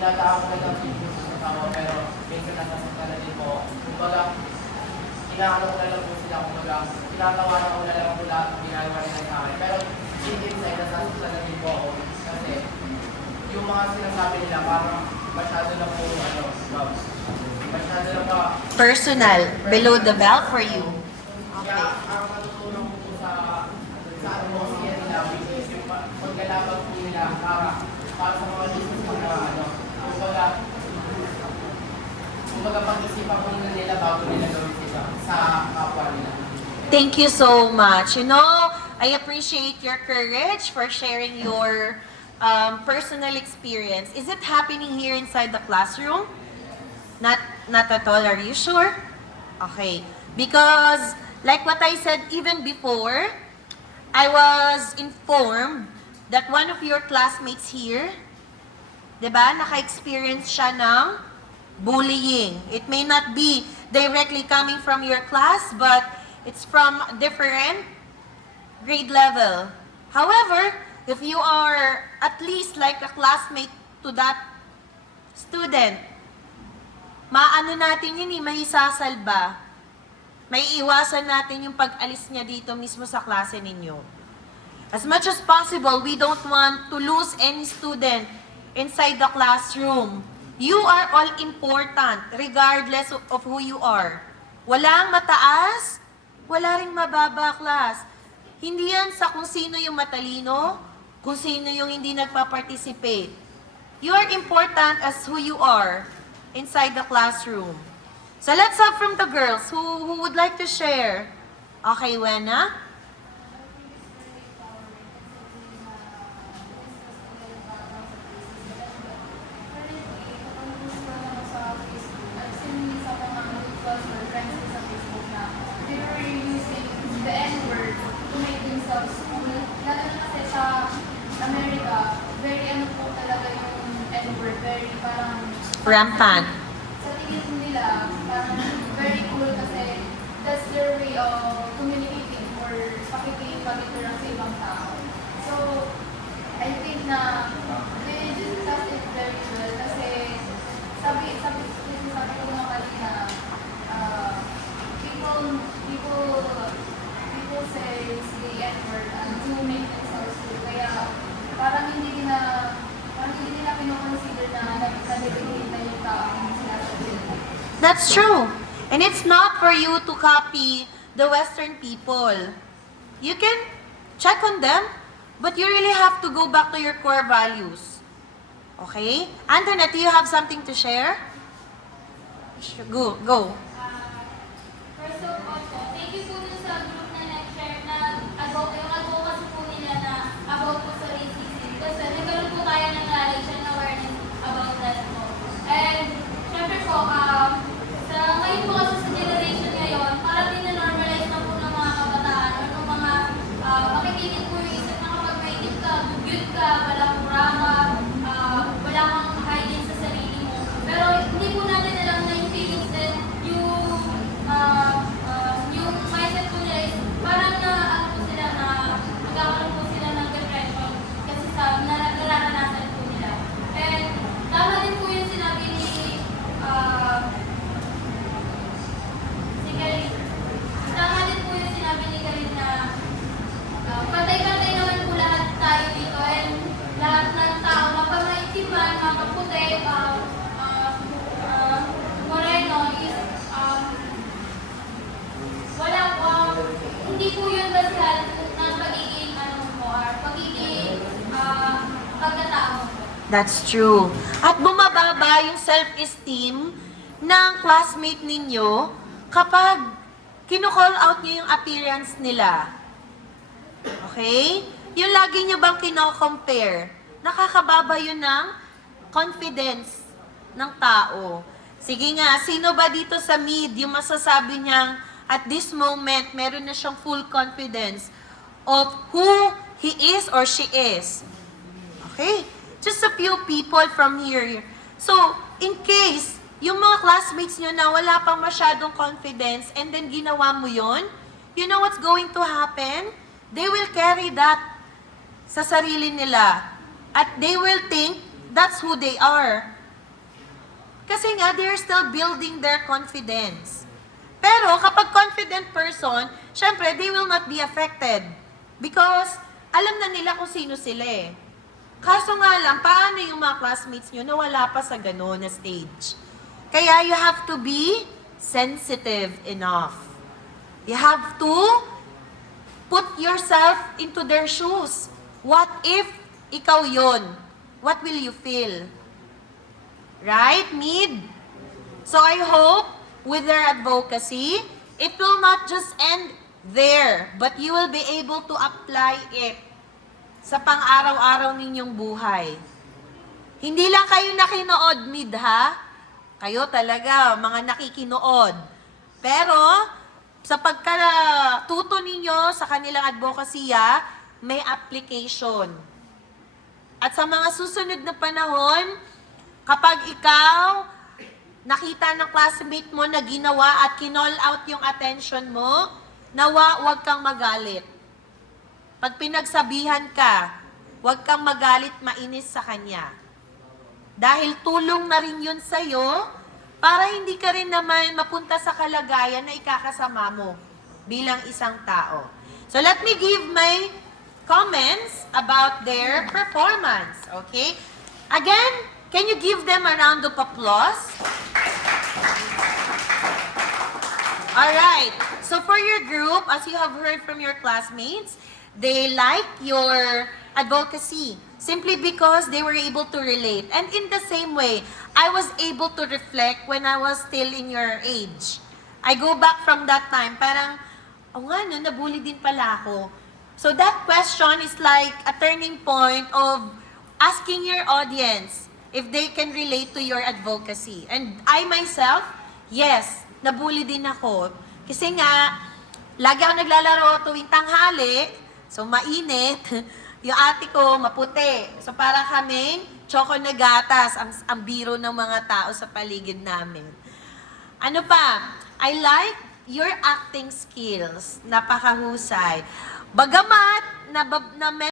tinatawag ko lang yung gusto sa tao, pero minsan nasasaktan na din po. Kumbaga, inaano ko na lang po sila, kumbaga, tinatawanan ko na lang po lahat ng ginagawa nila sa akin. Pero deep inside, nasasaktan na din po ako. Kasi yung mga sinasabi nila, parang masyado lang po, masyado lang pa. Personal, below the belt for you. Kaya ang matutulong po sa atmosphere nila, which is yung pagkalabag po nila para sa mga business po na kumbaga pag-isipan po nila bago nila gawin sila sa kapwa nila. Thank you so much. You know, I appreciate your courage for sharing your personal experience. Is it happening here inside the classroom? Not at all. Are you sure? Okay. Because, like what I said even before, I was informed that one of your classmates here, diba, naka-experience siya ng bullying. It may not be directly coming from your class, but it's from different grade level. However, if you are at least like a classmate to that student, maano natin yun may isasalba. May iwasan natin yung pag-alis niya dito mismo sa klase ninyo. As much as possible, we don't want to lose any student inside the classroom. You are all important, regardless of who you are. Walang mataas, wala ring mababa, class. Hindi yan sa kung sino yung matalino, kung sino yung hindi nagpa-participate. You are important as who you are inside the classroom. So let's have from the girls who would like to share. Okay, Wena? Rampant. Sa tingin nila, parang very cool kasi that's their way of communicating or pakikipag-interact sa ibang tao. So, I think na they discuss it very well kasi sabi ko nga kanina, people say the N-word to make themselves cool. Kaya parang hindi nila pinoconsider na nag-delegate na yung taong sinasabi. That's true. And it's not for you to copy the Western people. You can check on them, but you really have to go back to your core values. Okay? Antoinette, do you have something to share? Go. First of all, thank you po dun sa group na nag-share na yung advocacy po nila na about po sa racism. Kasi nagkaroon po tayo ng knowledge and awareness about that po. And syempre po, sa ngayon po kasi sa generation ngayon, parang din-normalize na po ng mga kabataan or ng mga makikinig po yung isip na kapag may tip ka, good ka, walang mura ka, wala kang hygiene sa sarili mo. Pero hindi po natin alam na yung feelings din, yung mindset po nila is parang magkakaroon po sila ng depression kasi sa nararanasan po nila. And tama din po yung sinabi ni Karin. Tama din po yung sinabi ni Karin na pantay-pantay naman po lahat tayo dito and lahat ng tao, mapamaitiman, mapaputi, moreno is hindi po yun basihan ng pagiging pagiging pagkatao. That's true. At bumababa yung self-esteem ng classmate ninyo kapag kino-call out nyo yung appearance nila. Okay? Yung lagi nyo bang kino-compare? Nakakababa yun ng confidence ng tao. Sige nga, sino ba dito sa mid yung masasabi niyang at this moment, meron na siyang full confidence of who he is or she is? Okay? Just a few people from here. So, in case, yung mga classmates nyo na wala pang masyadong confidence and then ginawa mo yon, you know what's going to happen? They will carry that sa sarili nila. At they will think that's who they are. Kasi nga, they're still building their confidence. Pero kapag confident person, syempre, they will not be affected. Because alam na nila kung sino sila eh. Kaso nga lang, paano yung mga classmates nyo na wala pa sa gano'n na stage? Kaya you have to be sensitive enough. You have to put yourself into their shoes. What if ikaw yon? What will you feel? Right, Mid? So I hope with their advocacy, it will not just end there, but you will be able to apply it sa pang-araw-araw ninyong buhay. Hindi lang kayo nakinood, Mid, ha? Kayo talaga, mga nakikinood. Pero, sa pagkatuto ninyo sa kanilang advokasya, may application. At sa mga susunod na panahon, kapag ikaw nakita ng classmate mo na ginawa at kinall out yung attention mo, nawa, huwag kang magalit. Pag pinagsabihan ka, huwag kang magalit, mainis sa kanya. Dahil tulong na rin yun sa'yo, para hindi ka rin naman mapunta sa kalagayan na ikakasama mo bilang isang tao. So let me give my comments about their performance, okay? Again, can you give them a round of applause? Alright, so for your group, as you have heard from your classmates, they like your advocacy simply because they were able to relate. And in the same way, I was able to reflect when I was still in your age. I go back from that time, parang, oh nga no, nabully din pala ako. So that question is like a turning point of asking your audience if they can relate to your advocacy. And I myself, yes, nabully din ako. Kasi nga, lagi ako naglalaro tuwing tanghali, so mainit, yung ate ko maputi. So para kaming choco na gatas ang biro ng mga tao sa paligid namin. Ano pa? I like your acting skills. Napakahusay. Bagamat na